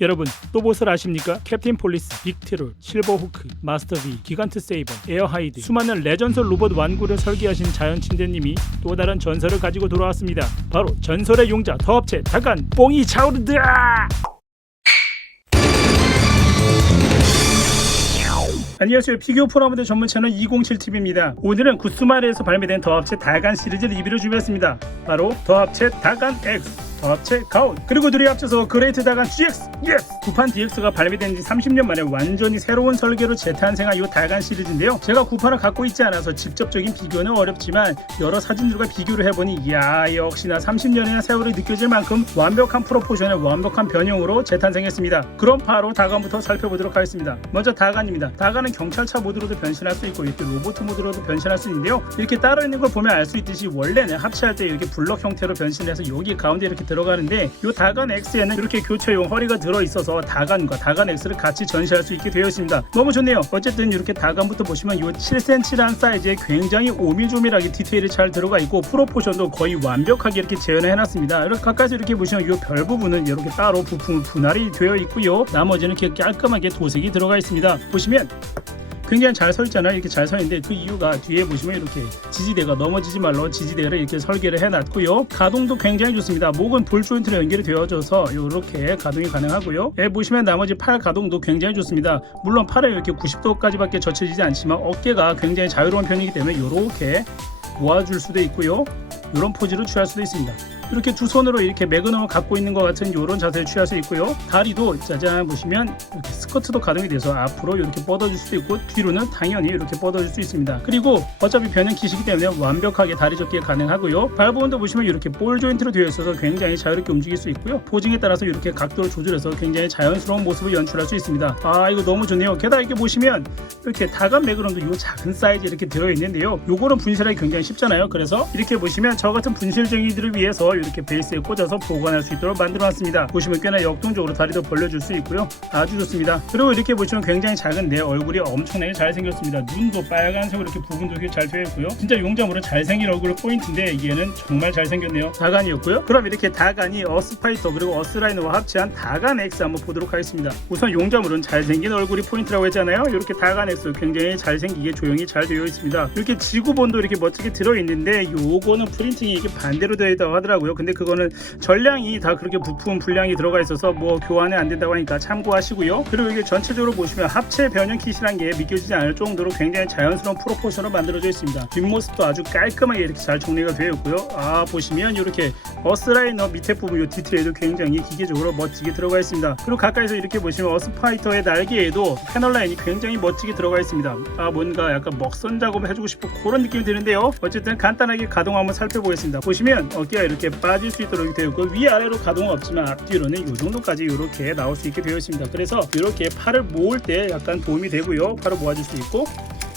여러분 또 무엇을 아십니까? 캡틴 폴리스, 빅트롤, 실버 호크, 마스터 V, 기간트 세이버, 에어하이드, 수많은 레전설 로봇 완구를 설계하신 자연친대님이 또 다른 전설을 가지고 돌아왔습니다. 바로 전설의 용자 더업체 다간 뽕이 차오르드아! 안녕하세요. 피규어 프로모델 전문 채널 207TV입니다. 오늘은 구스마르에서 발매된 더합체 다간 시리즈 리뷰를 준비했습니다. 바로 더합체 다간 X, 더합체 가온, 그리고 둘이 합쳐서 그레이트 다간 GX! 예스! 구판 DX가 발매된 지 30년 만에 완전히 새로운 설계로 재탄생한 이 다간 시리즈인데요. 제가 구판을 갖고 있지 않아서 직접적인 비교는 어렵지만 여러 사진들과 비교를 해보니 이야, 역시나 30년이나 세월이 느껴질 만큼 완벽한 프로포션의 완벽한 변형으로 재탄생했습니다. 그럼 바로 다간부터 살펴보도록 하겠습니다. 먼저 다간입니다. 다간은 경찰차 모드로도 변신할 수 있고 이렇게 로봇 모드로도 변신할 수 있는데요. 이렇게 따로 있는 걸 보면 알 수 있듯이 원래는 합체할 때 이렇게 블럭 형태로 변신해서 여기 가운데 이렇게 들어가는데 이 다간 X에는 이렇게 교체용 허리가 들어있어서 다간과 다간 X를 같이 전시할 수 있게 되어 있습니다. 너무 좋네요. 어쨌든 이렇게 다간부터 보시면 이 7cm라는 사이즈에 굉장히 오밀조밀하게 디테일이 잘 들어가 있고 프로포션도 거의 완벽하게 이렇게 재현을 해놨습니다. 이렇게 가까이서 이렇게 보시면 이 별 부분은 이렇게 따로 부품을 분할이 되어 있고요. 나머지는 이렇게 깔끔하게 도색이 들어가 있습니다. 보시면 굉장히 잘 서 있잖아요. 이렇게 잘 서 있는데 그 이유가 뒤에 보시면 이렇게 지지대가 넘어지지 말로 지지대를 이렇게 설계를 해놨고요. 가동도 굉장히 좋습니다. 목은 볼 조인트로 연결이 되어져서 이렇게 가동이 가능하고요. 보시면 나머지 팔 가동도 굉장히 좋습니다. 물론 팔에 이렇게 90도까지밖에 젖혀지지 않지만 어깨가 굉장히 자유로운 편이기 때문에 이렇게 모아줄 수도 있고요. 이런 포즈를 취할 수도 있습니다. 이렇게 두 손으로 이렇게 매그넘을 갖고 있는 것 같은 이런 자세를 취할 수 있고요. 다리도 짜잔 보시면 이렇게 스커트도 가동이 돼서 앞으로 이렇게 뻗어줄 수도 있고 뒤로는 당연히 이렇게 뻗어줄 수 있습니다. 그리고 어차피 변형 킷이기 때문에 완벽하게 다리 접기가 가능하고요. 발 부분도 보시면 이렇게 볼 조인트로 되어 있어서 굉장히 자유롭게 움직일 수 있고요. 포징에 따라서 이렇게 각도를 조절해서 굉장히 자연스러운 모습을 연출할 수 있습니다. 아, 이거 너무 좋네요. 게다가 이렇게 보시면 이렇게 다간 매그넘도 이 작은 사이즈 이렇게 들어있는데요. 요거는 분실하기 굉장히 쉽잖아요. 그래서 이렇게 보시면 저 같은 분실쟁이들을 위해서 이렇게 베이스에 꽂아서 보관할 수 있도록 만들어놨습니다. 보시면 꽤나 역동적으로 다리도 벌려줄 수 있고요. 아주 좋습니다. 그리고 이렇게 보시면 굉장히 작은데 얼굴이 엄청나게 잘생겼습니다. 눈도 빨간색으로 이렇게 부분도 이렇게 잘 되어 있고요. 진짜 용자물은 잘생긴 얼굴 포인트인데 얘는 정말 잘생겼네요. 다간이었고요. 그럼 이렇게 다간이 어스파이터 그리고 어스라이너와 합체한 다간 X 한번 보도록 하겠습니다. 우선 용자물은 잘생긴 얼굴이 포인트라고 했잖아요. 이렇게 다간 X 굉장히 잘생기게 조형이 잘 되어 있습니다. 이렇게 지구본도 이렇게 멋지게 들어있는데 요거는 프린팅이 이게 반대로 되어 있다고 하더라고요. 근데 그거는 전량이 다 그렇게 부품 분량이 들어가 있어서 뭐 교환이 안 된다고 하니까 참고하시고요. 그리고 이게 전체적으로 보시면 합체 변형 킷이란 게 믿겨지지 않을 정도로 굉장히 자연스러운 프로포션으로 만들어져 있습니다. 뒷모습도 아주 깔끔하게 이렇게 잘 정리가 되어 있고요. 아, 보시면 이렇게 어스라이너 밑에 부분 이 디테일도 굉장히 기계적으로 멋지게 들어가 있습니다. 그리고 가까이서 이렇게 보시면 어스파이터의 날개에도 패널 라인이 굉장히 멋지게 들어가 있습니다. 아, 뭔가 약간 먹선 작업을 해주고 싶은 그런 느낌이 드는데요. 어쨌든 간단하게 가동 한번 살펴보겠습니다. 보시면 어깨가 이렇게 빠질 수 있도록 되어 있고 위아래로 가동은 없지만 앞뒤로는 이 정도까지 이렇게 나올 수 있게 되어 있습니다. 그래서 이렇게 팔을 모을 때 약간 도움이 되고요. 팔을 모아줄 수 있고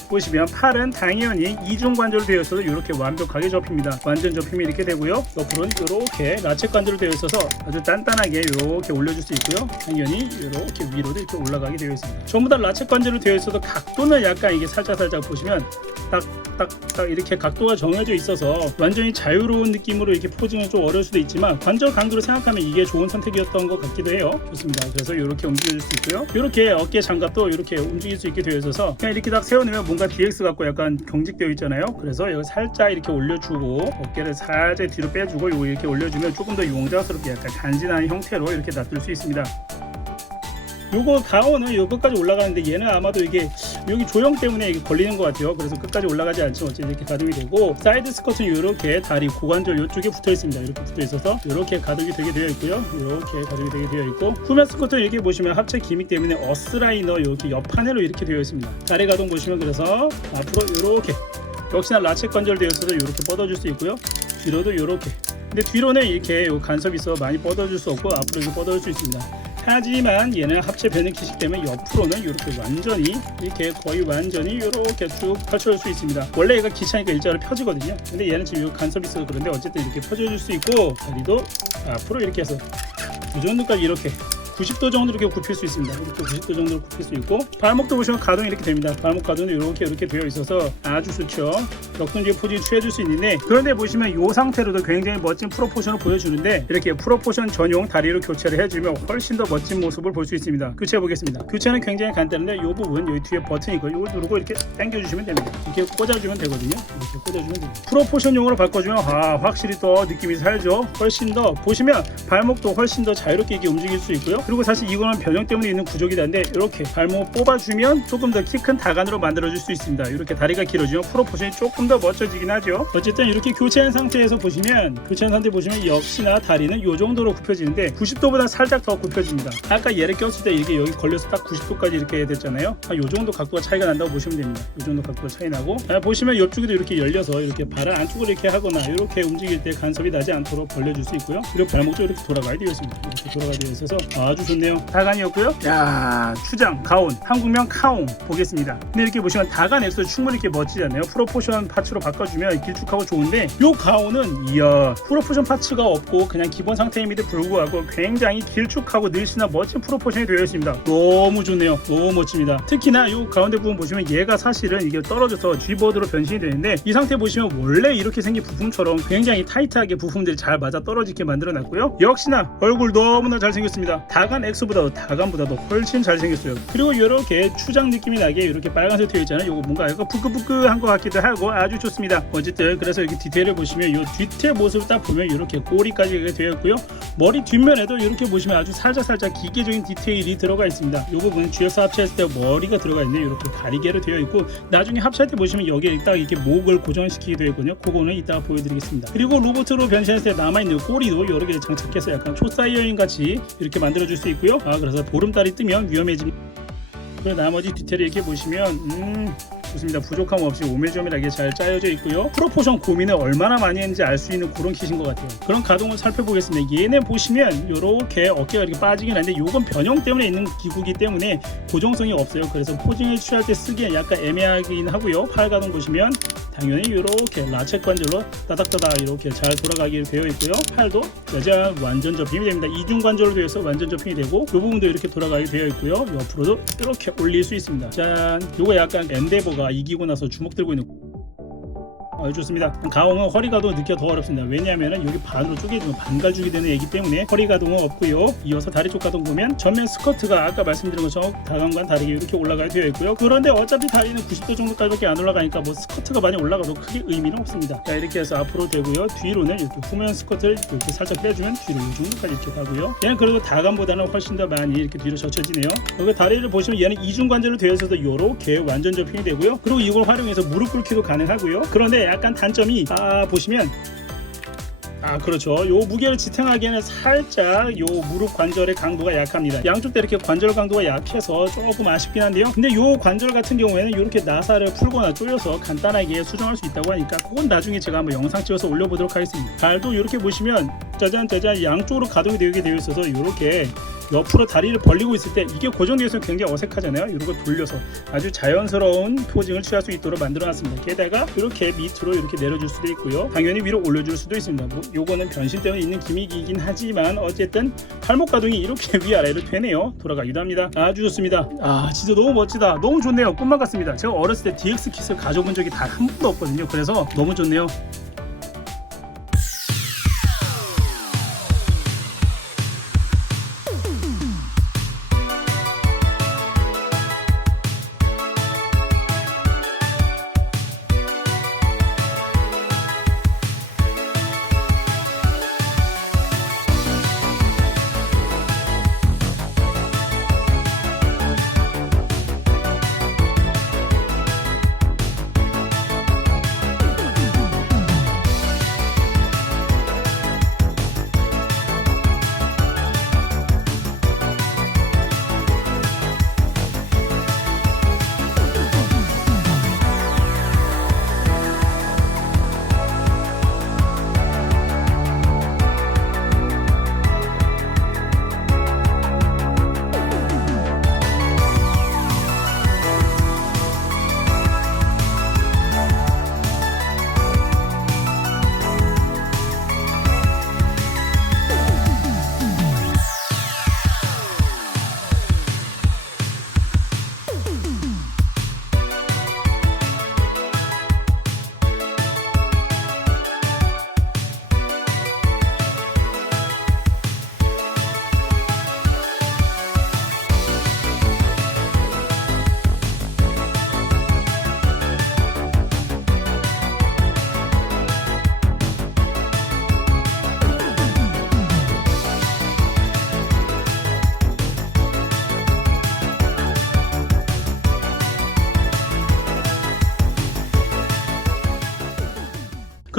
보시면 팔은 당연히 이중 관절로 되어 있어서 이렇게 완벽하게 접힙니다. 완전 접힘이 이렇게 되고요. 옆으로는 이렇게 라쳇 관절로 되어 있어서 아주 단단하게 이렇게 올려줄 수 있고요. 당연히 이렇게 위로도 이렇게 올라가게 되어 있습니다. 전부 다 라쳇 관절로 되어 있어서 각도는 약간 이게 살짝 보시면 딱 이렇게 각도가 정해져 있어서 완전히 자유로운 느낌으로 이렇게 포징은 좀 어려울 수도 있지만 관절 강도로 생각하면 이게 좋은 선택이었던 것 같기도 해요. 좋습니다. 그래서 이렇게 움직여줄 수 있고요. 이렇게 어깨 장갑도 이렇게 움직일 수 있게 되어 있어서 그냥 이렇게 딱 세워놓으면 뭔가 DX 같고 약간 경직되어 있잖아요. 그래서 여기 살짝 이렇게 올려주고 어깨를 살짝 뒤로 빼주고 요거 이렇게 올려주면 조금 더 용자스럽게 약간 간지나는 형태로 이렇게 놔둘 수 있습니다. 요거 가온은 요 끝까지 올라가는데 얘는 아마도 이게 여기 조형 때문에 이게 걸리는 것 같아요. 그래서 끝까지 올라가지 않지만 어쨌든 이렇게 가동이 되고 사이드 스커트는 이렇게 다리 고관절 이쪽에 붙어 있습니다. 이렇게 붙어 있어서 이렇게 가동이 되게 되어 있고요. 이렇게 가동이 되게 되어 있고 후면 스커트 이렇게 보시면 합체 기믹 때문에 어스라이너 이렇게 옆 판으로 이렇게 되어 있습니다. 다리 가동 보시면 그래서 앞으로 이렇게 역시나 라쳇 관절 되어 있어서 이렇게 뻗어줄 수 있고요. 뒤로도 이렇게. 근데 뒤로는 이렇게 간섭이 있어 많이 뻗어줄 수 없고 앞으로 이렇게 뻗어줄 수 있습니다. 하지만 얘는 합체 변형 킷이기 때문에 옆으로는 이렇게 완전히 이렇게 거의 완전히 이렇게 쭉 펼쳐줄 수 있습니다. 원래 얘가 기차니까 일자로 펴지거든요. 근데 얘는 지금 간섭이 있어서 그런데 어쨌든 이렇게 펴줘줄 수 있고 다리도 앞으로 이렇게 해서 이 정도까지 이렇게 90도 정도 이렇게 굽힐 수 있습니다. 이렇게 90도 정도로 굽힐 수 있고 발목도 보시면 가동이 이렇게 됩니다. 발목 가동도 이렇게 되어 있어서 아주 좋죠. 역동적인 포징 취해줄 수 있는데 그런데 보시면 이 상태로도 굉장히 멋진 프로포션을 보여주는데 이렇게 프로포션 전용 다리로 교체를 해주면 훨씬 더 멋진 모습을 볼 수 있습니다. 교체해 보겠습니다. 교체는 굉장히 간단한데 이 부분 여기 뒤에 버튼이 있고 이걸 누르고 이렇게 당겨주시면 됩니다. 이렇게 꽂아주면 되거든요. 이렇게 꽂아주면 됩니다. 프로포션용으로 바꿔주면 확실히 또 느낌이 살죠. 훨씬 더 보시면 발목도 훨씬 더 자유롭게 이게 움직일 수 있고요. 그리고 사실 이거는 변형 때문에 있는 구조이긴 한데 이렇게 발목 뽑아주면 조금 더 키 큰 다간으로 만들어줄 수 있습니다. 이렇게 다리가 길어지면 프로포션이 조금 더 멋져지긴 하죠. 어쨌든 이렇게 교체한 상태에서 보시면 역시나 다리는 이 정도로 굽혀지는데 90도보다 살짝 더 굽혀집니다. 아까 얘를 꼈을 때 이게 여기 걸려서 딱 90도까지 이렇게 됐잖아요. 이 정도 각도가 차이가 난다고 보시면 됩니다. 이 정도 각도가 차이 나고 보시면 옆쪽에도 이렇게 열려서 이렇게 발을 안쪽으로 이렇게 하거나 이렇게 움직일 때 간섭이 나지 않도록 벌려줄 수 있고요. 그리고 발목도 이렇게 돌아가야 되어 있습니다. 이렇게 돌아가야 되어 있어서 아주 좋네요. 다간이었고요. 야, 추장 가온 한국명 카옹 보겠습니다. 근데 이렇게 보시면 다간 엑소 충분히 이렇게 멋지잖아요. 프로포션 파츠로 바꿔주면 길쭉하고 좋은데 요 가온은 이야 프로포션 파츠가 없고 그냥 기본 상태임에도 불구하고 굉장히 길쭉하고 늘씬한 멋진 프로포션이 되어 있습니다. 너무 좋네요. 너무 멋집니다. 특히나 요 가운데 부분 보시면 얘가 사실은 이게 떨어져서 G보드로 변신이 되는데 이 상태 보시면 원래 이렇게 생긴 부품처럼 굉장히 타이트하게 부품들이 잘 맞아 떨어지게 만들어 놨고요. 역시나 얼굴 너무나 잘생겼습니다. 다간 다간보다도 훨씬 잘생겼어요. 그리고 이렇게 추장 느낌이 나게 이렇게 빨간색 되어 있잖아요. 이거 뭔가 약간 부끄부끄한 것 같기도 하고 아주 좋습니다. 어쨌든 그래서 여기 디테일을 보시면 이 뒤태 모습을 딱 보면 이렇게 꼬리까지 되어 있고요. 머리 뒷면에도 이렇게 보시면 아주 살짝 기계적인 디테일이 들어가 있습니다. 이 부분 쥐어서 합체했을 때 머리가 들어가 있네요. 이렇게 가리개로 되어 있고 나중에 합체할 때 보시면 여기에 딱 이렇게 목을 고정시키게 되어 있거든요. 그거는 이따가 보여드리겠습니다. 그리고 로봇으로 변신했을 때 남아있는 꼬리도 여러 개 장착해서 약간 초사이어인 같이 이렇게 만들어줄 수 있고요. 그래서 보름달이 뜨면 위험해집니다. 그리고 나머지 디테일을 이렇게 보시면 좋습니다. 부족함 없이 오밀조밀하게 잘 짜여져 있고요. 프로포션 고민을 얼마나 많이 했는지 알 수 있는 그런 킷인 것 같아요. 그런 가동을 살펴보겠습니다. 얘는 보시면 이렇게 어깨가 이렇게 빠지긴 한데 요건 변형 때문에 있는 기구이기 때문에 고정성이 없어요. 그래서 포징을 취할 때 쓰기엔 약간 애매하긴 하고요. 팔 가동 보시면 당연히 이렇게 라쳇 관절로 따닥따닥 이렇게 잘 돌아가게 되어 있고요. 팔도 짜잔 완전 접힘이 됩니다. 이중 관절로 되어 있어 완전 접힘이 되고 이 부분도 이렇게 돌아가게 되어 있고요. 옆으로도 이렇게 올릴 수 있습니다. 짠, 요거 약간 엔데버가 이기고 나서 주먹 들고 있는 좋습니다. 가공은 허리 가동 느껴 더 어렵습니다. 왜냐하면 여기 반으로 쪼개지면 반가죽이 되는 애기 때문에 허리 가동은 없고요. 이어서 다리 쪽 가동 보면 전면 스커트가 아까 말씀드린 것처럼 다간과는 다르게 이렇게 올라가야 되어 있고요. 그런데 어차피 다리는 90도 정도까지밖에 안 올라가니까 뭐 스커트가 많이 올라가도 크게 의미는 없습니다. 자, 이렇게 해서 앞으로 되고요. 뒤로는 이렇게 후면 스커트를 이렇게 살짝 빼주면 뒤로 이 정도까지 이렇게 가고요. 얘는 그래도 다간보다는 훨씬 더 많이 이렇게 뒤로 젖혀지네요. 여기 다리를 보시면 얘는 이중 관절로 되어 있어서 이렇게 완전 접힘이 되고요. 그리고 이걸 활용해서 무릎 꿇기도 가능하고요. 그런데 약간 단점이 보시면 그렇죠. 요 무게를 지탱하기에는 살짝 요 무릎 관절의 강도가 약합니다. 양쪽 다 이렇게 관절 강도가 약해서 조금 아쉽긴 한데요. 근데 요 관절 같은 경우에는 이렇게 나사를 풀거나 조여서 간단하게 수정할 수 있다고 하니까 그건 나중에 제가 한번 영상 찍어서 올려보도록 하겠습니다. 발도 이렇게 보시면 짜잔 양쪽으로 가동이 되게 되어 있어서 이렇게 옆으로 다리를 벌리고 있을 때 이게 고정되어 있으면 굉장히 어색하잖아요. 이렇게 돌려서 아주 자연스러운 포징을 취할 수 있도록 만들어 놨습니다. 게다가 이렇게 밑으로 이렇게 내려줄 수도 있고요. 당연히 위로 올려줄 수도 있습니다. 요거는 변신 때문에 있는 기믹이긴 하지만 어쨌든 팔목 가동이 이렇게 위아래로 되네요. 돌아가기도 합니다. 아주 좋습니다. 진짜 너무 멋지다. 너무 좋네요. 꿈만 같습니다. 제가 어렸을 때 DX 킷을 가져본 적이 단 한 번도 없거든요. 그래서 너무 좋네요.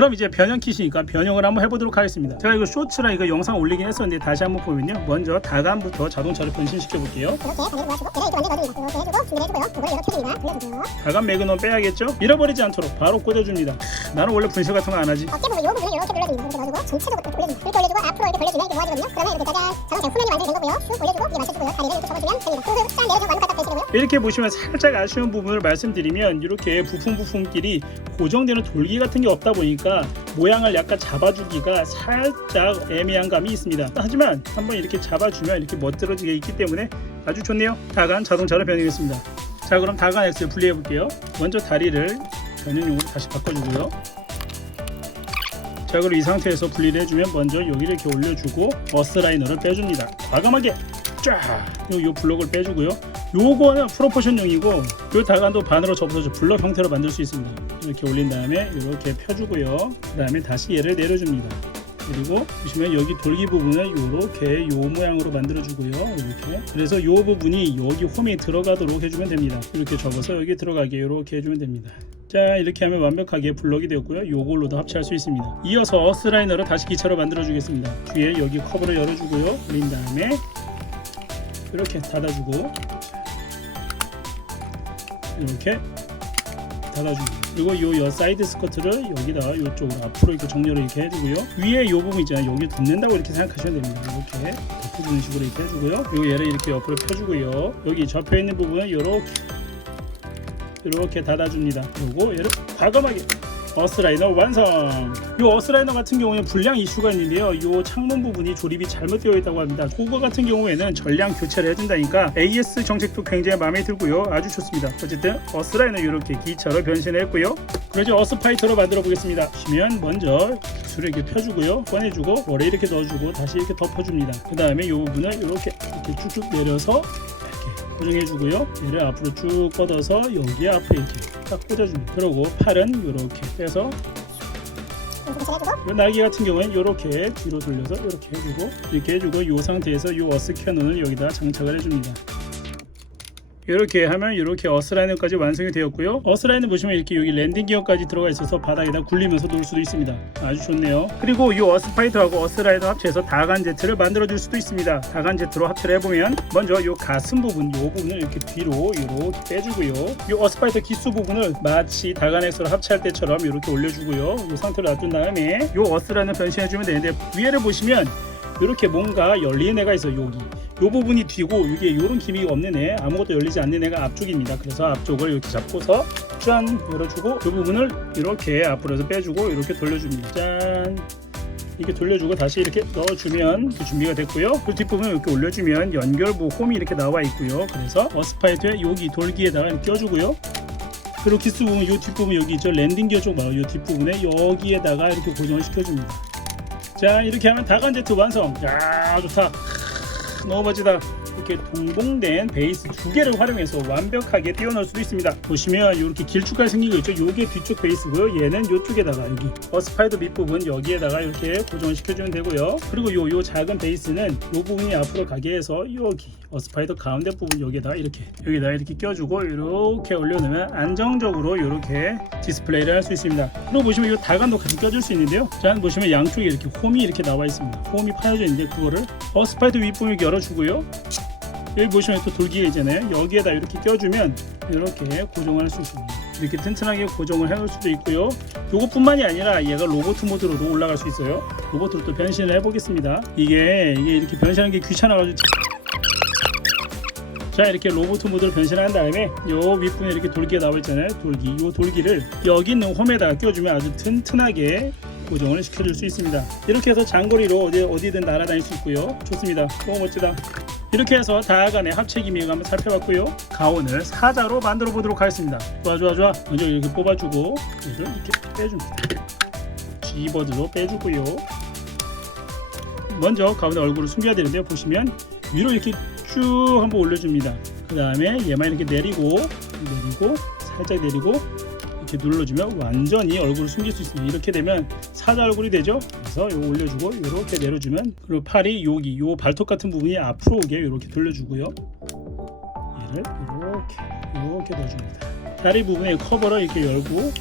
그럼 이제 변형 킷이니까 변형을 한번 해보도록 하겠습니다. 제가 이거 쇼츠랑 이거 영상 올리긴 했었는데 다시 한번 보면요, 먼저 다간부터 자동차로 변신시켜 볼게요. 다간 매그넘 빼야겠죠? 잃어버리지 않도록 바로 꽂아줍니다. 나는 원래 분실 같은 거 안 하지. 어깨 부분 이 부분을 이렇게 눌러줍니다. 이렇게 넣어주고 전체적으로 이렇게 올려줍니다. 이렇게 올려주고 앞으로 이렇게 돌려주면 이렇게 모아지거든요. 그러면 이렇게 짜잔 자동차 후면이 완성이 된 거고요. 쑥 올려주고 이게 맞춰주고요. 다리를 이렇게 접어주면 됩니다. 쑥 짠 내려주면 완벽하게 딱 되시고요. 이렇게 보시면 살짝 아쉬운 부분을 말씀드리면, 이렇게 부품끼리 고정되는 돌기 같은 게 없다 보니까 모양을 약간 잡아주기가 살짝 애매한 감이 있습니다. 하지만 한번 이렇게 잡아주면 이렇게 멋들어지게 있기 때문에 아주 좋네요. 다간 자동차로 변형했습니다. 자, 그럼 다간 X를 분리해 볼게요. 먼저 다리를 변형용으로 다시 바꿔주고요. 자, 그리고 이 상태에서 분리를 해주면 먼저 여기를 이렇게 올려주고 어스라이너를 빼줍니다. 과감하게 쫙! 요 블럭을 빼주고요. 요거는 프로포션용이고, 요 다간도 반으로 접어서 블럭 형태로 만들 수 있습니다. 이렇게 올린 다음에 이렇게 펴주고요. 그 다음에 다시 얘를 내려줍니다. 그리고 보시면 여기 돌기 부분을 이렇게 요 모양으로 만들어주고요. 이렇게. 그래서 요 부분이 여기 홈에 들어가도록 해주면 됩니다. 이렇게 접어서 여기 들어가게 이렇게 해주면 됩니다. 자, 이렇게 하면 완벽하게 블럭이 되었고요. 요걸로도 합체할 수 있습니다. 이어서 어스라이너를 다시 기차로 만들어 주겠습니다. 뒤에 여기 커브를 열어주고요. 올린 다음에 이렇게 닫아주고, 이렇게 닫아줍니다. 그리고 요 사이드 스커트를 여기다가 요쪽으로 앞으로 이렇게 정렬을 이렇게 해주고요. 위에 요 부분 있잖아요. 여기 붙는다고 이렇게 생각하시면 됩니다. 이렇게 덮어주는 식으로 이렇게 해주고요. 요 얘를 이렇게 옆으로 펴주고요. 여기 접혀 있는 부분은 이렇게 닫아줍니다. 그리고 얘를 과감하게 어스라이너 완성! 이 어스라이너 같은 경우에는 불량 이슈가 있는데요. 이 창문 부분이 조립이 잘못되어 있다고 합니다. 그거 같은 경우에는 전량 교체를 해준다니까 AS 정책도 굉장히 마음에 들고요. 아주 좋습니다. 어쨌든 어스라이너 이렇게 기차로 변신했고요. 그래서 어스파이터로 만들어 보겠습니다. 보시면 먼저 줄을 이렇게 펴주고요. 꺼내주고 원래 이렇게 넣어주고 다시 이렇게 덮어줍니다. 그 다음에 이 부분을 이렇게 쭉쭉 내려서 고정해주고요. 얘를 앞으로 쭉 뻗어서 여기 앞에 이렇게 딱 꽂아줍니다. 그리고 팔은 이렇게 빼서, 이 날개 같은 경우는 이렇게 뒤로 돌려서 이렇게 해주고, 이렇게 해주고, 이 상태에서 이 어스 캐논을 여기다 장착을 해줍니다. 이렇게 하면 이렇게 어스라이너까지 완성이 되었고요. 어스라이너 보시면 이렇게 여기 랜딩 기어까지 들어가 있어서 바닥에다 굴리면서 놓을 수도 있습니다. 아주 좋네요. 그리고 이 어스파이터하고 어스라이너 합체해서 다간 제트를 만들어 줄 수도 있습니다. 다간 제트로 합체를 해보면 먼저 이 가슴 부분, 이 부분을 이렇게 뒤로 이렇게 빼주고요. 이 어스파이터 기수 부분을 마치 다간 X로 합체할 때처럼 이렇게 올려주고요. 이 상태로 놔둔 다음에 이 어스라이너 변신해주면 되는데, 위에를 보시면 이렇게 뭔가 열리는 애가 있어요. 여기 이 부분이 뒤고, 이게 이런 기미가 없는 애, 아무것도 열리지 않는 애가 앞쪽입니다. 그래서 앞쪽을 이렇게 잡고서 짠 열어주고, 이 부분을 이렇게 앞으로서 빼주고 이렇게 돌려줍니다. 짠 이렇게 돌려주고 다시 이렇게 넣어주면 준비가 됐고요. 그 뒷부분을 이렇게 올려주면 연결부 홈이 이렇게 나와 있고요. 그래서 어스파이터에 여기 돌기에다가 이렇게 껴주고요. 그리고 기스 부분, 이 뒷부분 여기 있죠. 랜딩 기어 쪽 말고 이 뒷부분에 여기에다가 이렇게 고정을 시켜줍니다. 자, 이렇게 하면 다간 제트 완성. 야, 좋다. 너무 멋지다. 이렇게 동봉된 베이스 두 개를 활용해서 완벽하게 띄워넣을 수도 있습니다. 보시면 이렇게 길쭉하게 생긴 거 있죠. 요게 뒤쪽 베이스고요. 얘는 이쪽에다가 여기 어스파이더 밑부분 여기에다가 이렇게 고정을 시켜주면 되고요. 그리고 요 작은 베이스는 요 부분이 앞으로 가게 해서 여기 어스파이더 가운데 부분 여기에다가 이렇게 껴주고 이렇게 올려놓으면 안정적으로 이렇게 디스플레이를 할 수 있습니다. 그리고 보시면 이 다간도 같이 껴줄 수 있는데요. 자, 보시면 양쪽에 이렇게 홈이 이렇게 나와 있습니다. 홈이 파여져 있는데 그거를 어스파이더 윗부분 열어주고요. 여기 보시면 또 돌기가 있잖아요. 여기에다 이렇게 껴주면 이렇게 고정을 할 수 있습니다. 이렇게 튼튼하게 고정을 해놓을 수도 있고요. 요것뿐만이 아니라 얘가 로봇 모드로도 올라갈 수 있어요. 로봇으로 또 변신을 해보겠습니다. 이게 이렇게 변신하는 게 귀찮아가지고, 자, 이렇게 로봇 모드로 변신을 한 다음에 요 윗부분에 이렇게 돌기가 나와 있잖아요. 요 돌기를 여기 있는 홈에다가 껴주면 아주 튼튼하게 고정을 시켜줄 수 있습니다. 이렇게 해서 장거리로 어디든 날아다닐 수 있고요. 좋습니다. 너무 멋지다. 이렇게 해서 다간의 합체 기믹을 한번 살펴봤고요. 가온을 사자로 만들어 보도록 하겠습니다. 좋아. 먼저 이렇게 뽑아주고 얘를 이렇게 빼줍니다. G버드로 빼주고요. 먼저 가운데 얼굴을 숨겨야 되는데요. 보시면 위로 이렇게 쭉 한번 올려줍니다. 그 다음에 얘만 이렇게 내리고 살짝 내리고 이렇게 눌러주면 완전히 얼굴을 숨길 수 있습니다. 이렇게 되면 사자 얼굴이 되죠. 그래서 이거 올려주고 이렇게 내려주면, 그리고 팔이 여기 요 발톱 같은 부분이 앞으로 오게 이렇게 돌려주고요. 얘를 이렇게 넣어줍니다. 다리 부분에 커버를 이렇게 열고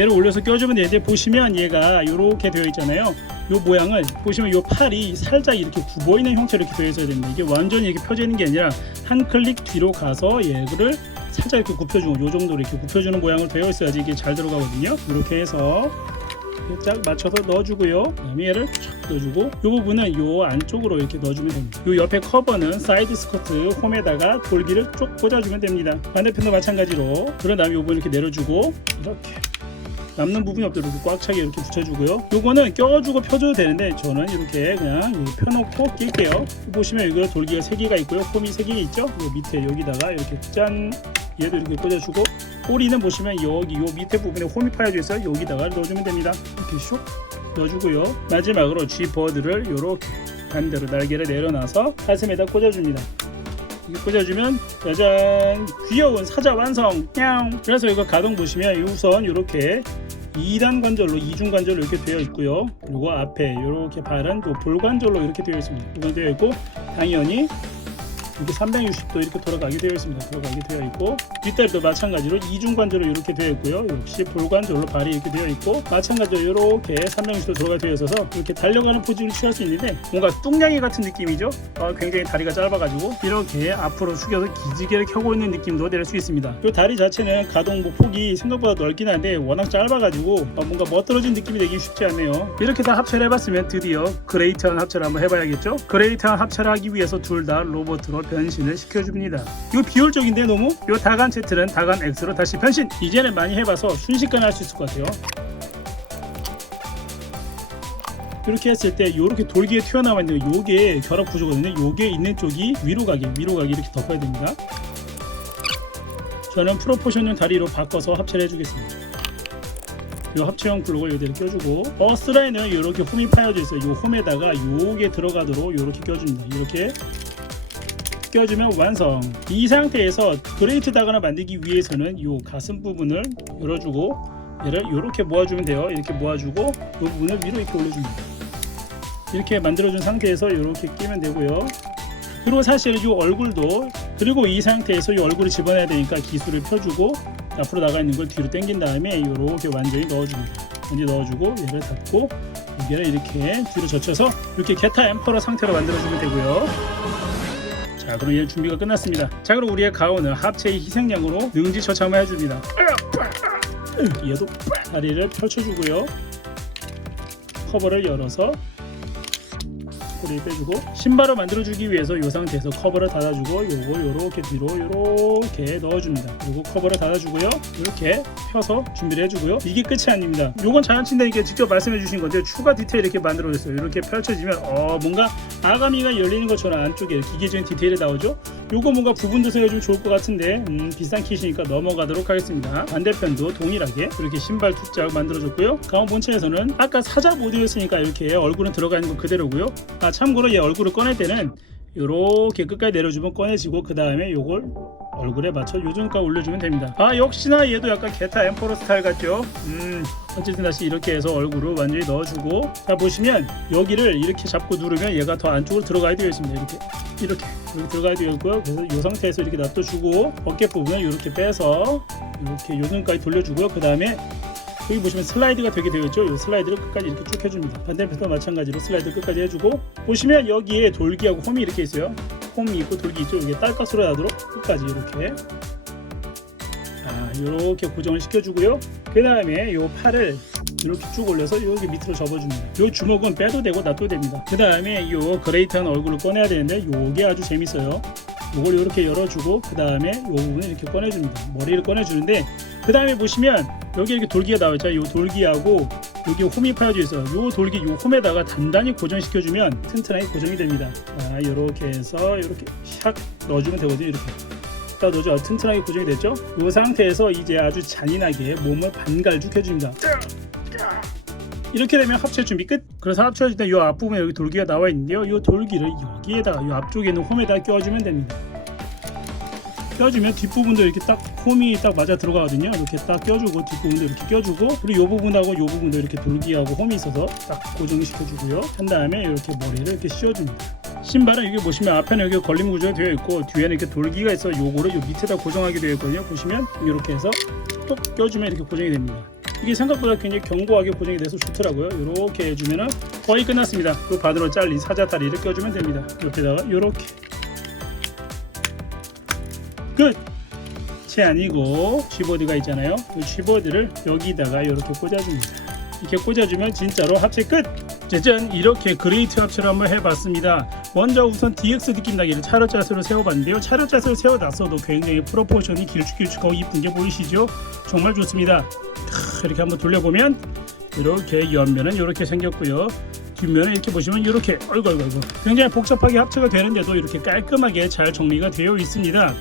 얘를 올려서 껴주면 되는데, 보시면 얘가 이렇게 되어 있잖아요. 이 모양을 보시면 이 팔이 살짝 이렇게 굽어 있는 형태로 이렇게 되어 있어야 됩니다. 이게 완전히 이렇게 펴져 있는 게 아니라 한 클릭 뒤로 가서 얘를 살짝 이렇게 굽혀주고, 이 정도로 이렇게 굽혀주는 모양으로 되어 있어야지 이게 잘 들어가거든요. 이렇게 해서 쫙 맞춰서 넣어주고요. 그다음에 얘를 쫙 넣어주고, 이 부분은 이 안쪽으로 이렇게 넣어주면 됩니다. 이 옆에 커버는 사이드 스커트 홈에다가 돌기를 쭉 꽂아주면 됩니다. 반대편도 마찬가지로. 그런 다음에 이 부분 이렇게 내려주고, 이렇게 남는 부분이 없도록 이렇게 꽉 차게 이렇게 붙여주고요. 요거는 껴주고 펴줘도 되는데 저는 이렇게 그냥 펴놓고 낄게요. 보시면 이거 돌기가 3개가 있고요. 홈이 3개 있죠? 요 밑에 여기다가 이렇게 짠, 얘도 이렇게 꽂아주고, 꼬리는 보시면 여기 요 밑에 부분에 홈이 파여져 있어요. 여기다가 넣어주면 됩니다. 이렇게 슉 넣어주고요. 마지막으로 G버드를 이렇게 반대로 날개를 내려놔서 가슴에다 꽂아줍니다. 이렇게 꽂아주면 짜잔, 귀여운 사자 완성. 냥. 그래서 이거 가동 보시면 우선 이렇게 2단 관절로, 이중 관절로 이렇게 되어 있고요. 그리고 앞에 이렇게 발은 또 볼관절로 이렇게 되어 있습니다. 이렇게 되어 있고, 당연히 이렇게 360도 이렇게 돌아가게 되어 있습니다. 돌아가게 되어 있고, 뒷다리도 마찬가지로 이중 관절로 이렇게 되어 있고요. 역시 볼관절로 발이 이렇게 되어 있고, 마찬가지로 이렇게 360도 돌아가 되어 있어서 이렇게 달려가는 포즈를 취할 수 있는데 뭔가 뚱냥이 같은 느낌이죠. 굉장히 다리가 짧아가지고 이렇게 앞으로 숙여서 기지개를 켜고 있는 느낌도 낼 수 있습니다. 이 다리 자체는 가동 폭이 생각보다 넓긴 한데 워낙 짧아가지고 뭔가 멋들어진 느낌이 내기 쉽지 않네요. 이렇게 다 합체를 해봤으면 드디어 그레이트한 합체를 한번 해봐야겠죠. 그레이트한 합체를 하기 위해서 둘 다 로봇으로 변신을 시켜줍니다. 이거 비효율적인데 너무? 이 다간 Z는 다간 X로 다시 변신! 이제는 많이 해봐서 순식간에 할 수 있을 것 같아요. 이렇게 했을 때 이렇게 돌기에 튀어나와 있는 요게 결합 구조거든요. 요게 있는 쪽이 위로 가게 이렇게 덮어야 됩니다. 저는 프로포션용 다리로 바꿔서 합체를 해주겠습니다. 이 합체형 블록을 여기다 껴주고, 버스라인은 이렇게 홈이 파여져 있어요. 이 홈에다가 요게 들어가도록 이렇게 껴줍니다. 이렇게 껴주면 완성. 이 상태에서 그레이트 다간을 만들기 위해서는 이 가슴 부분을 열어주고 얘를 이렇게 모아주면 돼요. 이렇게 모아주고 이 부분을 위로 이렇게 올려줍니다. 이렇게 만들어준 상태에서 이렇게 끼면 되고요. 그리고 사실 이 얼굴도, 그리고 이 상태에서 이 얼굴을 집어내야 되니까 기술을 펴주고 앞으로 나가 있는 걸 뒤로 당긴 다음에 이렇게 완전히 넣어줍니다. 완전히 넣어주고 얘를 닫고 여기를 이렇게 뒤로 젖혀서 이렇게 게타 엠퍼러 상태로 만들어주면 되고요. 자, 그럼 얘 준비가 끝났습니다. 자, 그럼 우리의 가오는 합체의 희생양으로 능지처참을 해줍니다. 얘도 다리를 펼쳐주고요. 커버를 열어서 꼬리 빼주고, 신발을 만들어주기 위해서 이 상태에서 커버를 닫아주고 요걸 요렇게 뒤로 요렇게 넣어줍니다. 그리고 커버를 닫아주고요. 이렇게 펴서 준비를 해주고요. 이게 끝이 아닙니다. 요건 자연친다니까 직접 말씀해 주신 건데 추가 디테일 이렇게 만들어줬어요. 이렇게 펼쳐지면 뭔가 아가미가 열리는 것처럼 안쪽에 기계적인 디테일이 나오죠. 요거 뭔가 부분 도색해주면 좋을 것 같은데 비싼 kit이니까 넘어가도록 하겠습니다. 반대편도 동일하게 이렇게 신발 투짝 만들어줬고요. 가운 본체에서는 아까 사자 모드였으니까 이렇게 얼굴은 들어가 있는 거 그대로고요. 참고로 얘 얼굴을 꺼낼 때는 이렇게 끝까지 내려주면 꺼내지고, 그 다음에 요걸 얼굴에 맞춰 요즘까지 올려주면 됩니다. 역시나 얘도 약간 게타 엠퍼러 스타일 같죠. 어쨌든 다시 이렇게 해서 얼굴을 완전히 넣어주고, 자 보시면 여기를 이렇게 잡고 누르면 얘가 더 안쪽으로 들어가야 되어 있습니다. 이렇게 들어가야 되어 있고요. 그래서 이 상태에서 이렇게 놔둬주고 어깨 부분을 이렇게 빼서 이렇게 요즘까지 돌려주고요. 그 다음에 여기 보시면 슬라이드가 되게 되어 있죠. 이 슬라이드를 끝까지 이렇게 쭉 해줍니다. 반대편도 마찬가지로 슬라이드 끝까지 해주고, 보시면 여기에 돌기하고 홈이 이렇게 있어요. 홈이 있고 돌기 있죠. 이게 딸깍소리 나도록 끝까지 이렇게 이렇게 고정을 시켜주고요. 그 다음에 이 팔을 이렇게 쭉 올려서 여기 밑으로 접어줍니다. 이 주먹은 빼도 되고 놔도 됩니다. 그 다음에 이 그레이트한 얼굴을 꺼내야 되는데 이게 아주 재밌어요. 이걸 이렇게 열어주고 그 다음에 이 부분을 이렇게 꺼내줍니다. 머리를 꺼내주는데, 그 다음에 보시면 여기 이렇게 돌기가 나와있죠. 이 돌기하고 여기 홈이 파여져 있어요. 이 돌기 이 홈에다가 단단히 고정시켜주면 튼튼하게 고정이 됩니다. 자, 이렇게 해서 이렇게 샥 넣어주면 되거든요. 이렇게 딱 넣어줘. 튼튼하게 고정이 됐죠. 이 상태에서 이제 아주 잔인하게 몸을 반갈죽 해줍니다. 이렇게 되면 합체 준비 끝. 그래서 합체할 때 이 앞부분에 여기 돌기가 나와 있는데요. 이 돌기를 여기에다가 이 앞쪽에 있는 홈에다 껴주면 됩니다. 껴주면 뒷부분도 이렇게 딱 홈이 딱 맞아 들어가거든요. 이렇게 딱 껴주고 뒷부분도 이렇게 껴주고, 그리고 이 부분하고 이 부분도 이렇게 돌기하고 홈이 있어서 딱 고정시켜주고요. 한 다음에 이렇게 머리를 이렇게 씌워줍니다. 신발은 여기 보시면 앞에는 여기 걸림 구조가 되어 있고 뒤에는 이렇게 돌기가 있어 요거를 요 밑에다 고정하게 되어 있거든요. 보시면 이렇게 해서 톡 껴주면 이렇게 고정이 됩니다. 이게 생각보다 굉장히 견고하게 고정이 돼서 좋더라고요. 이렇게 해주면 거의 끝났습니다. 그 반으로 잘린 사자다리를 껴주면 됩니다. 옆에다가 이렇게 끝! 이 아니고 G보드가 있잖아요. 이 G보드를 여기다가 이렇게 꽂아줍니다. 이렇게 꽂아주면 진짜로 합체 끝! 짜잔! 이렇게 그레이트 합체를 한번 해봤습니다. 먼저 우선 DX 느낌 나기를 차렷 자세로 세워봤는데요. 차렷 자세로 세워놨어도 굉장히 프로포션이 길쭉길쭉하고 이쁜 게 보이시죠? 정말 좋습니다. 이렇게 한번 돌려보면 이렇게 옆면은 이렇게 생겼고요. 뒷면에 이렇게 보시면 이렇게 아이고 굉장히 복잡하게 합체가 되는데도 이렇게 깔끔하게 잘 정리가 되어 있습니다.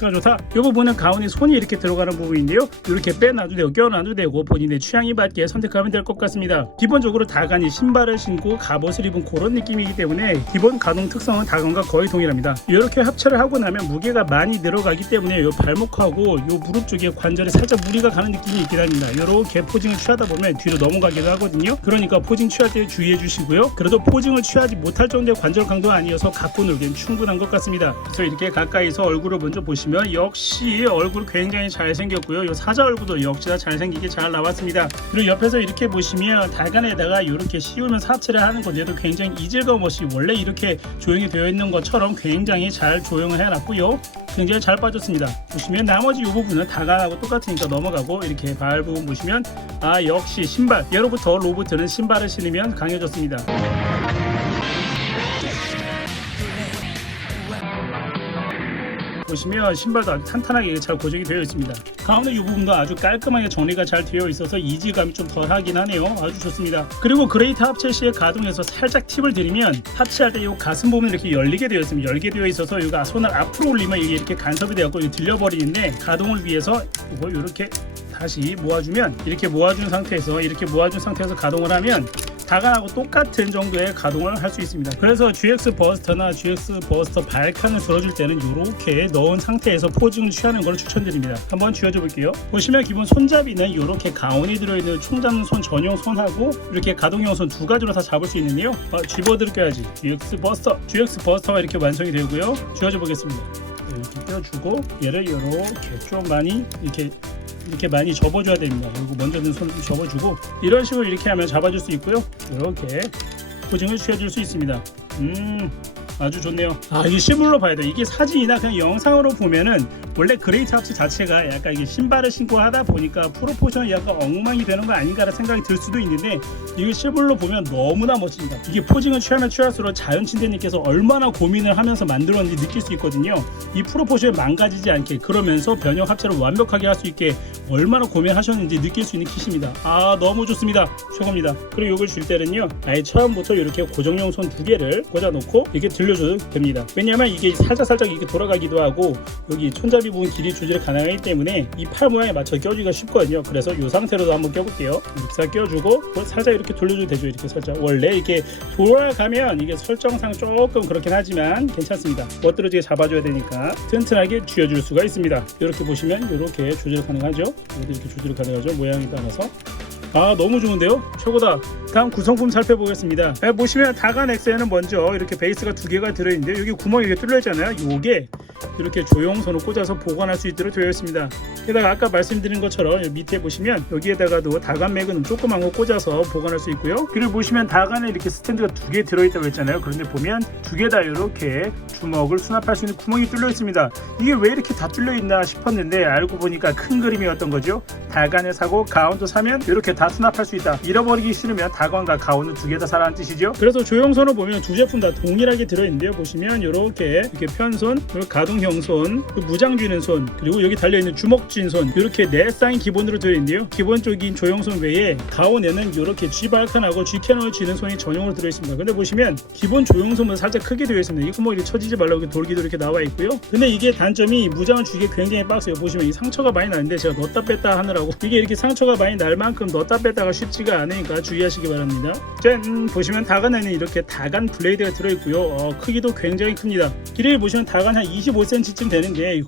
좋다. 이 부분은 가운에 손이 이렇게 들어가는 부분인데요. 이렇게 빼놔도 되고 껴놔도 되고 본인의 취향에 맞게 선택하면 될 것 같습니다. 기본적으로 다간이 신발을 신고 갑옷을 입은 그런 느낌이기 때문에 기본 가동 특성은 다간과 거의 동일합니다. 이렇게 합체를 하고 나면 무게가 많이 늘어가기 때문에 이 발목하고 이 무릎 쪽에 관절에 살짝 무리가 가는 느낌이 있긴 합니다. 이렇게 포징을 취하다 보면 뒤로 넘어가기도 하거든요. 그러니까 포징 취할 때 주의해 주시고요. 그래도 포징을 취하지 못할 정도의 관절 강도가 아니어서 갖고 놀기엔 충분한 것 같습니다. 그래서 이렇게 가까이서 얼굴을 먼저 보시면 역시 얼굴 굉장히 잘생겼고요. 이 사자 얼굴도 역시나 잘생기게 잘 나왔습니다. 그리고 옆에서 이렇게 보시면 달간에다가 이렇게 씌우면서 합체를 하는 건데도 굉장히 이질감 없이 원래 이렇게 조용히 되어 있는 것처럼 굉장히 잘 조용을 해놨고요. 굉장히 잘 빠졌습니다. 보시면 나머지 이 부분은 다간하고 똑같으니까 넘어가고 이렇게 발 부분 보시면 역시 신발 예로부터 로봇은 신발을 신으면 강해졌습니다. 보시면 신발도 아주 탄탄하게 잘 고정이 되어 있습니다. 가운데 이 부분도 아주 깔끔하게 정리가 잘 되어 있어서 이질감이 좀 덜하긴 하네요. 아주 좋습니다. 그리고 그레이트 합체 시에 가동해서 살짝 팁을 드리면 합체할 때 이 가슴 부분이 이렇게 열리게 되어 있습니다. 열게 되어 있어서 이거 손을 앞으로 올리면 이게 이렇게 간섭이 되었고 들려버리는데 가동을 위해서 이걸 이렇게 다시 모아주면 이렇게 모아준 상태에서 가동을 하면 다간하고 똑같은 정도의 가동을 할 수 있습니다. 그래서 GX 버스터나 GX 버스터 발칸을 들어줄 때는 이렇게 넣은 상태에서 포징을 취하는 걸 추천드립니다. 한번 쥐어줘 볼게요. 보시면 기본 손잡이는 이렇게 가운이 들어있는 총 잡는 손 전용 손하고 이렇게 가동용 손 두 가지로 다 잡을 수 있는데요. G보드를 껴야지. GX 버스터가 이렇게 완성이 되고요. 쥐어줘 보겠습니다. 이렇게 껴주고 얘를 이렇게 좀 많이 이렇게 많이 접어줘야 됩니다. 그리고 먼저 는 손을 접어주고 이런 식으로 이렇게 하면 잡아줄 수 있고요. 이렇게 포징을 취해줄 수 있습니다. 아주 좋네요. 이게 실물로 봐야 돼요. 이게 사진이나 그냥 영상으로 보면은 원래 그레이트 합체 자체가 약간 이게 신발을 신고 하다 보니까 프로포션이 약간 엉망이 되는 거 아닌가라는 생각이 들 수도 있는데 이게 실물로 보면 너무나 멋집니다. 이게 포징을 취하면 취할수록 자연친대님께서 얼마나 고민을 하면서 만들었는지 느낄 수 있거든요. 이 프로포션이 망가지지 않게 그러면서 변형 합체를 완벽하게 할 수 있게 얼마나 고민하셨는지 느낄 수 있는 kit입니다. 너무 좋습니다. 최고입니다. 그리고 이걸 줄 때는요 아예 처음부터 이렇게 고정용 손 두 개를 꽂아놓고 이렇게 들려줘도 됩니다. 왜냐하면 이게 살짝 이렇게 돌아가기도 하고 여기 손잡이 부분 길이 조절 가능하기 때문에 이 팔 모양에 맞춰 껴주기가 쉽거든요. 그래서 이 상태로도 한번 껴볼게요. 이렇게 껴주고 살짝 이렇게 돌려줘도 되죠. 이렇게 살짝 원래 이렇게 돌아가면 이게 설정상 조금 그렇긴 하지만 괜찮습니다. 멋들어지게 잡아줘야 되니까 튼튼하게 쥐어줄 수가 있습니다. 이렇게 보시면 이렇게 조절 가능하죠. 이렇게 조절 가능하죠. 모양에 따라서. 너무 좋은데요? 최고다. 다음 구성품 살펴보겠습니다. 보시면 다간 X에는 먼저 이렇게 베이스가 두 개가 들어있는데 여기 구멍이 이렇게 뚫려 있잖아요. 요게 이렇게 조형선을 꽂아서 보관할 수 있도록 되어 있습니다. 게다가 아까 말씀드린 것처럼 밑에 보시면 여기에다가도 다간 매그넘 조그만 거 꽂아서 보관할 수 있고요. 그리고 보시면 다간에 이렇게 스탠드가 두 개 들어있다고 했잖아요. 그런데 보면 두 개 다 이렇게 주먹을 수납할 수 있는 구멍이 뚫려 있습니다. 이게 왜 이렇게 다 뚫려 있나 싶었는데 알고 보니까 큰 그림이었던 거죠. 다간을 사고 가운도 사면 이렇게 다 수납할 수 있다. 잃어버리기 싫으면 다간과 가운은 두 개 다 사라는 뜻이죠. 그래서 조형선을 보면 두 제품 다 동일하게 들어있는데요. 보시면 이렇게 가동형 손, 무장 쥐는 손, 그리고 여기 달려있는 주먹 쥔 손 이렇게 네 쌍이 기본으로 들어있는데요. 기본적인 조형손 외에 가운에는 이렇게 G발칸하고 G캐논을 쥐는 손이 전용으로 들어있습니다. 근데 보시면 기본 조형손보다 살짝 크게 되어 있습니다. 이 구멍이 쳐지지 말라고 돌기도 이렇게 나와 있고요. 근데 이게 단점이 무장을 쥐기 굉장히 빡세요. 보시면 이 상처가 많이 나는데 제가 넣었다 뺐다 하느라고 이게 이렇게 상처가 많이 날 만큼 넣었다 쥐었다 뺐다가 쉽지가 않으니까 주의하시기 바랍니다. 짠! 보시면 다간 안에 이렇게 다간 블레이드가 들어있고요. 크기도 굉장히 큽니다. 길이를 보시면 다간 한 25cm쯤 되는데 이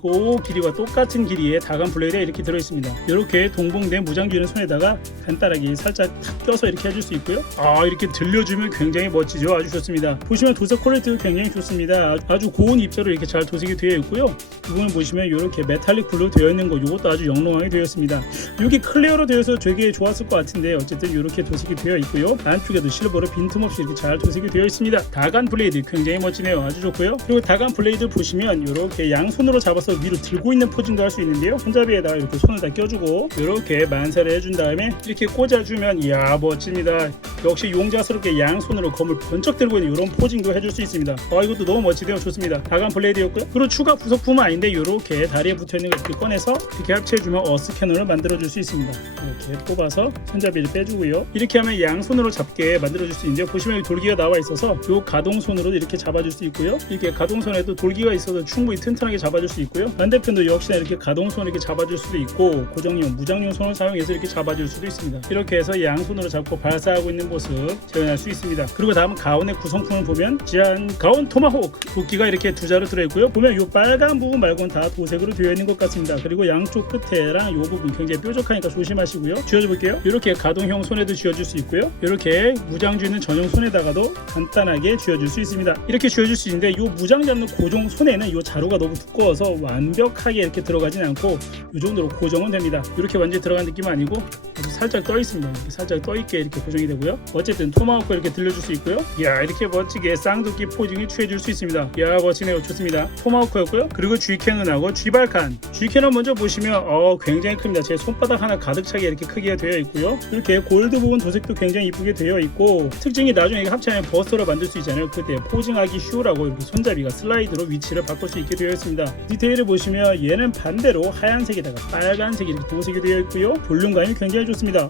길이와 똑같은 길이의 다간 블레이드가 이렇게 들어있습니다. 이렇게 동봉된 무장쥐는 손에다가 간단하게 살짝 탁 껴서 이렇게 해줄 수 있고요. 이렇게 들려주면 굉장히 멋지죠. 아주 좋습니다. 보시면 도색 퀄리티도 굉장히 좋습니다. 아주 고운 입자로 이렇게 잘 도색이 되어 있고요. 이 부분 보시면 이렇게 메탈릭 블루 되어 있는 거 이것도 아주 영롱하게 되어 있습니다. 여기 클리어로 되어서 되게 좋았을 것 같은데 어쨌든 이렇게 도색이 되어 있고요. 안쪽에도 실버로 빈틈없이 이렇게 잘 도색이 되어 있습니다. 다간 블레이드 굉장히 멋지네요. 아주 좋고요. 그리고 다간 블레이드 보시면 이렇게 양손으로 잡아서 위로 들고 있는 포징도 할 수 있는데요. 손잡이에다가 이렇게 손을 다 껴주고 이렇게 만세를 해준 다음에 이렇게 꽂아주면 이야 멋집니다. 역시 용자스럽게 양손으로 검을 번쩍 들고 있는 이런 포징도 해줄 수 있습니다. 이것도 너무 멋지네요. 좋습니다. 다간 블레이드였고요. 그리고 추가 부속품은 아닌데 이렇게 다리에 붙어있는 걸 이렇게 꺼내서 이렇게 합체해주면 어스캐너를 만들어줄 수 있습니다. 이렇게 뽑아서 손잡이를 빼주고요. 이렇게 하면 양손으로 잡게 만들어줄 수 있는데요. 보시면 여기 돌기가 나와 있어서 이 가동손으로 이렇게 잡아줄 수 있고요. 이렇게 가동손에도 돌기가 있어서 충분히 튼튼하게 잡아줄 수 있고요. 반대편도 역시나 이렇게 가동손 이렇게 잡아줄 수도 있고 고정용, 무장용 손을 사용해서 이렇게 잡아줄 수도 있습니다. 이렇게 해서 양손으로 잡고 발사하고 있는 모습 재현할 수 있습니다. 그리고 다음 가운의 구성품을 보면 짠! 가운 토마호크! 도끼가 이렇게 두 자루 들어있고요. 보면 이 빨간 부분 말고는 다 도색으로 되어 있는 것 같습니다. 그리고 양쪽 끝에랑 이 부분 굉장히 뾰족하니까 조심하시고요. 쥐어줘 볼게요. 이렇게 가동형 손에도 쥐어줄 수 있고요. 이렇게 무장 쥐는 전용 손에다가도 간단하게 쥐어줄 수 있습니다. 이렇게 쥐어줄 수 있는데 이 무장 잡는 고정 손에는 이 자루가 너무 두꺼워서 완벽하게 이렇게 들어가진 않고 이 정도로 고정은 됩니다. 이렇게 완전히 들어간 느낌은 아니고 아주 살짝 떠 있습니다. 이렇게 살짝 떠 있게 이렇게 고정이 되고요. 어쨌든 토마호크 이렇게 들려줄 수 있고요. 이야 이렇게 멋지게 쌍두끼 포징을 취해줄 수 있습니다. 이야 멋지네요. 좋습니다. 토마호크였고요. 그리고 G캐논하고 G발칸. G캐논 먼저 보시면 굉장히 큽니다. 제 손바닥 하나 가득 차게 이렇게 크기가 되어 있고요. 이렇게 골드 부분 도색도 굉장히 이쁘게 되어 있고 특징이 나중에 합체하면 버스터를 만들 수 있잖아요. 그때 포징하기 쉬우라고 이렇게 손잡이가 슬라이드로 위치를 바꿀 수 있게 되어 있습니다. 디테일을 보시면 얘는 반대로 하얀색에다가 빨간색이 이렇게 도색이 되어 있고요. 볼륨감이 굉장히 좋습니다.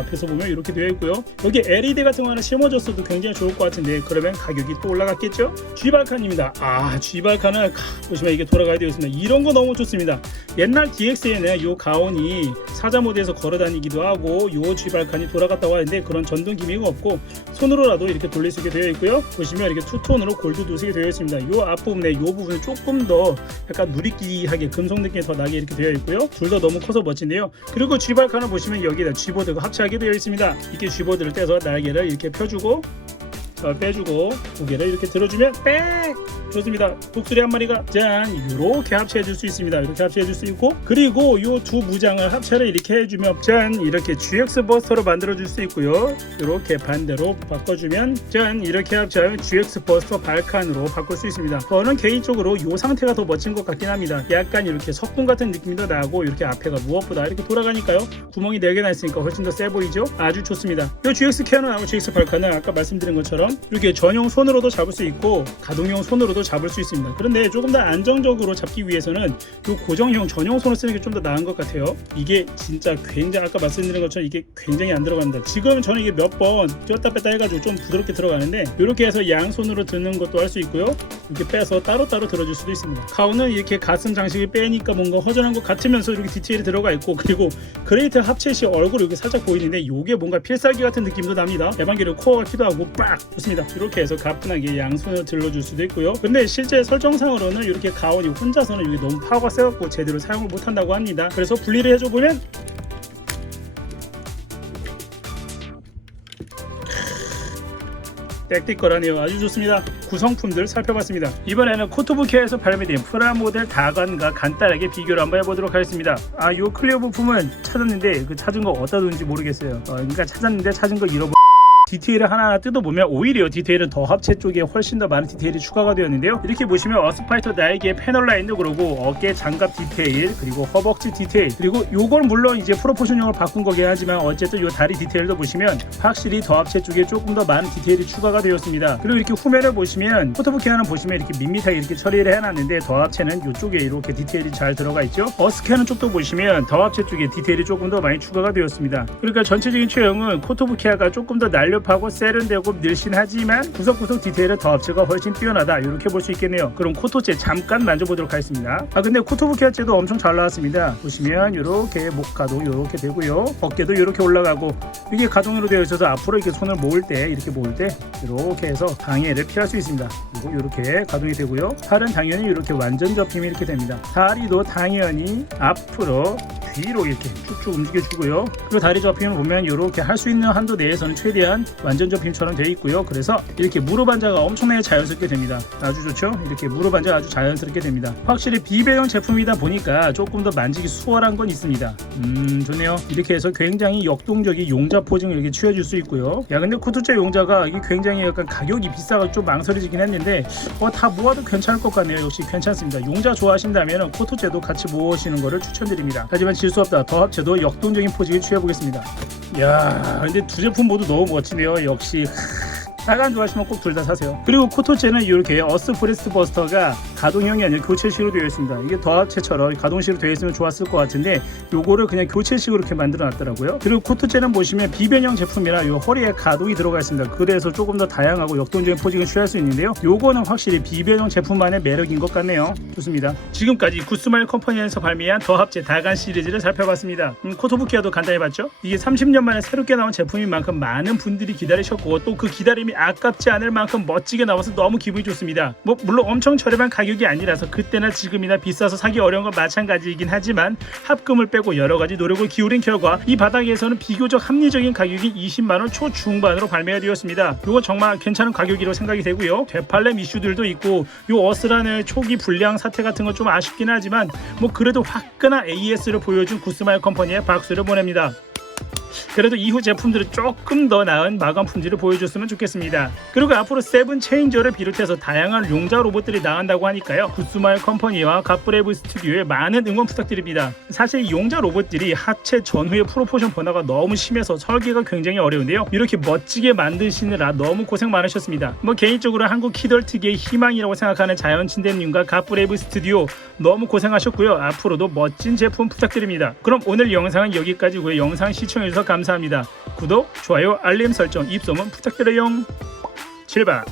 앞에서 보면 이렇게 되어 있고요. 여기 LED 같은 거 하나 심어줬어도 굉장히 좋을 것 같은데 그러면 가격이 또 올라갔겠죠? G발칸입니다. G발칸은 보시면 이게 돌아가야 되어 있습니다. 이런 거 너무 좋습니다. 옛날 DX에는 이 가온이 사자 모드에서 걸어다니기도 하고 이 G발칸이 돌아갔다고 하는데 그런 전동 기미가 없고 손으로라도 이렇게 돌릴 수 있게 되어 있고요. 보시면 이렇게 투톤으로 골드 도색이 되어 있습니다. 이 앞부분에 이 부분은 조금 더 약간 누리끼리하게 금속 느낌이 더 나게 이렇게 되어 있고요. 둘 다 너무 커서 멋진데요. 그리고 G발칸을 보시면 여기다 G보드가 합체하게 되어 있습니다. 이렇게 G보드를 떼서 날개를 이렇게 펴주고 빼주고 고개를 이렇게 들어주면 빽! 좋습니다. 독수리 한 마리가 짠! 이렇게 합체해줄 수 있습니다. 이렇게 합체해줄 수 있고 그리고 이 두 무장을 합체를 이렇게 해주면 짠! 이렇게 GX 버스터로 만들어줄 수 있고요. 이렇게 반대로 바꿔주면 짠! 이렇게 합체하면 GX 버스터 발칸으로 바꿀 수 있습니다. 저는 개인적으로 이 상태가 더 멋진 것 같긴 합니다. 약간 이렇게 석궁 같은 느낌도 나고 이렇게 앞에가 무엇보다 이렇게 돌아가니까요. 구멍이 4개나 있으니까 훨씬 더 세 보이죠? 아주 좋습니다. 이 GX 캐논하고 GX 발칸은 아까 말씀드린 것처럼 이렇게 전용 손으로도 잡을 수 있고 가동용 손으로도 잡을 수 있습니다. 그런데 조금 더 안정적으로 잡기 위해서는 이 고정형 전용 손을 쓰는 게 좀 더 나은 것 같아요. 이게 진짜 굉장히 아까 말씀드린 것처럼 이게 굉장히 안 들어갑니다. 지금 저는 이게 몇 번 쥐었다 뺐다 해가지고 좀 부드럽게 들어가는데 이렇게 해서 양손으로 드는 것도 할 수 있고요. 이렇게 빼서 따로따로 들어줄 수도 있습니다. 가운은 이렇게 가슴 장식을 빼니까 뭔가 허전한 것 같으면서 이렇게 디테일이 들어가 있고 그리고 그레이트 합체 시 얼굴이 이렇게 살짝 보이는데 이게 뭔가 필살기 같은 느낌도 납니다. 에반게리온 코어 같기도 하고 빡! 좋습니다. 이렇게 해서 가뿐하게 양손을 들러줄 수도 있고요. 근데 실제 설정상으로는 이렇게 가온이 혼자서는 이게 너무 파워가 세갖고 제대로 사용을 못한다고 합니다. 그래서 분리를 해줘보면 빽띡거라네요. 아주 좋습니다. 구성품들 살펴봤습니다. 이번에는 코토부키아에서 발매된 프라모델 다간과 간단하게 비교를 한번 해보도록 하겠습니다. 요 클리어 부품은 찾았는데 그 찾은 거 어디다 둔지 모르겠어요. 그러니까 찾았는데 찾은 거 잃어버 디테일을 하나하나 뜯어보면 오히려 디테일은 더 합체 쪽에 훨씬 더 많은 디테일이 추가가 되었는데요. 이렇게 보시면 어스파이터 날개 패널 라인도 그러고 어깨 장갑 디테일 그리고 허벅지 디테일 그리고 요걸 물론 이제 프로포션형을 바꾼 거긴 하지만 어쨌든 요 다리 디테일도 보시면 확실히 더 합체 쪽에 조금 더 많은 디테일이 추가가 되었습니다. 그리고 이렇게 후면을 보시면 코토부키아는 보시면 이렇게 밋밋하게 이렇게 처리를 해놨는데 더 합체는 요쪽에 이렇게 디테일이 잘 들어가 있죠. 어스캐는 쪽도 보시면 더 합체 쪽에 디테일이 조금 더 많이 추가가 되었습니다. 그러니까 전체적인 체형은 코토부키아가 조금 더 날렵 고급하고 세련되고 늘씬하지만 구석구석 디테일은 더합체가 훨씬 뛰어나다, 이렇게 볼 수 있겠네요. 그럼 코토체 잠깐 만져보도록 하겠습니다. 근데 코토부키아체도 엄청 잘 나왔습니다. 보시면 이렇게 목 가동 이렇게 되고요, 어깨도 이렇게 올라가고, 이게 가동으로 되어 있어서 앞으로 이렇게 손을 모을 때 이렇게 해서 방해를 피할 수 있습니다. 그리고 이렇게 가동이 되고요, 팔은 당연히 이렇게 완전 접힘이 이렇게 됩니다. 다리도 당연히 앞으로 뒤로 이렇게 쭉쭉 움직여주고요. 그리고 다리 접힘을 보면 이렇게 할 수 있는 한도 내에서는 최대한 완전 접힘처럼 되어 있고요. 그래서 이렇게 무릎 앉아가 엄청나게 자연스럽게 됩니다. 아주 좋죠? 이렇게 무릎 앉아 아주 자연스럽게 됩니다. 확실히 비배형 제품이다 보니까 조금 더 만지기 수월한 건 있습니다. 좋네요. 이렇게 해서 굉장히 역동적인 용자 포징을 이렇게 취해줄 수 있고요. 야, 근데 코토체 용자가 이게 굉장히 약간 가격이 비싸서 좀 망설여지긴 했는데 다 모아도 괜찮을 것 같네요. 역시 괜찮습니다. 용자 좋아하신다면 코토체도 같이 모으시는 거를 추천드립니다. 하지만 질 수 없다, 더 합체도 역동적인 포징을 취해보겠습니다. 야, 근데 두 제품 모두 너무 멋지네요. 역시 다간 좋아하시면 꼭 둘 다 사세요. 그리고 코토체는 이렇게 어스 브레스트 버스터가 가동형이 아니라 교체식으로 되어 있습니다. 이게 더합체처럼 가동식으로 되어 있으면 좋았을 것 같은데 요거를 그냥 교체식으로 이렇게 만들어 놨더라고요. 그리고 코토체는 보시면 비변형 제품이라 요 허리에 가동이 들어가 있습니다. 그래서 조금 더 다양하고 역동적인 포징을 취할 수 있는데요, 요거는 확실히 비변형 제품만의 매력인 것 같네요. 좋습니다. 지금까지 구스마일 컴퍼니에서 발매한 더합체 다간 시리즈를 살펴봤습니다. 코토부키아도 간단히 봤죠? 이게 30년 만에 새롭게 나온 제품인 만큼 많은 분들이 기다리셨고, 또 그 기다림이 아깝지 않을 만큼 멋지게 나와서 너무 기분이 좋습니다. 물론 엄청 저렴한 가격이 아니라서 그때나 지금이나 비싸서 사기 어려운 건 마찬가지이긴 하지만 합금을 빼고 여러가지 노력을 기울인 결과 이 바닥에서는 비교적 합리적인 가격인 20만원 초중반으로 발매가 되었습니다. 이거 정말 괜찮은 가격이라고 생각이 되고요. 되팔렘 이슈들도 있고 요 어스란의 초기 불량 사태 같은 건 좀 아쉽긴 하지만 그래도 화끈한 AS를 보여준 구스마일 컴퍼니에 박수를 보냅니다. 그래도 이후 제품들은 조금 더 나은 마감 품질을 보여줬으면 좋겠습니다. 그리고 앞으로 세븐 체인저를 비롯해서 다양한 용자 로봇들이 나온다고 하니까요, 구스마일 컴퍼니와 갓브레이브 스튜디오에 많은 응원 부탁드립니다. 사실 이 용자 로봇들이 하체 전후의 프로포션 변화가 너무 심해서 설계가 굉장히 어려운데요, 이렇게 멋지게 만드시느라 너무 고생 많으셨습니다. 개인적으로 한국 키덜 특유의 희망이라고 생각하는 자연친대님과 갓브레이브 스튜디오 너무 고생하셨고요. 앞으로도 멋진 제품 부탁드립니다. 그럼 오늘 영상은 여기까지고요. 영상 시청해주셔서 감사합니다. 구독, 좋아요, 알림 설정, 입소문 부탁드려요. 7번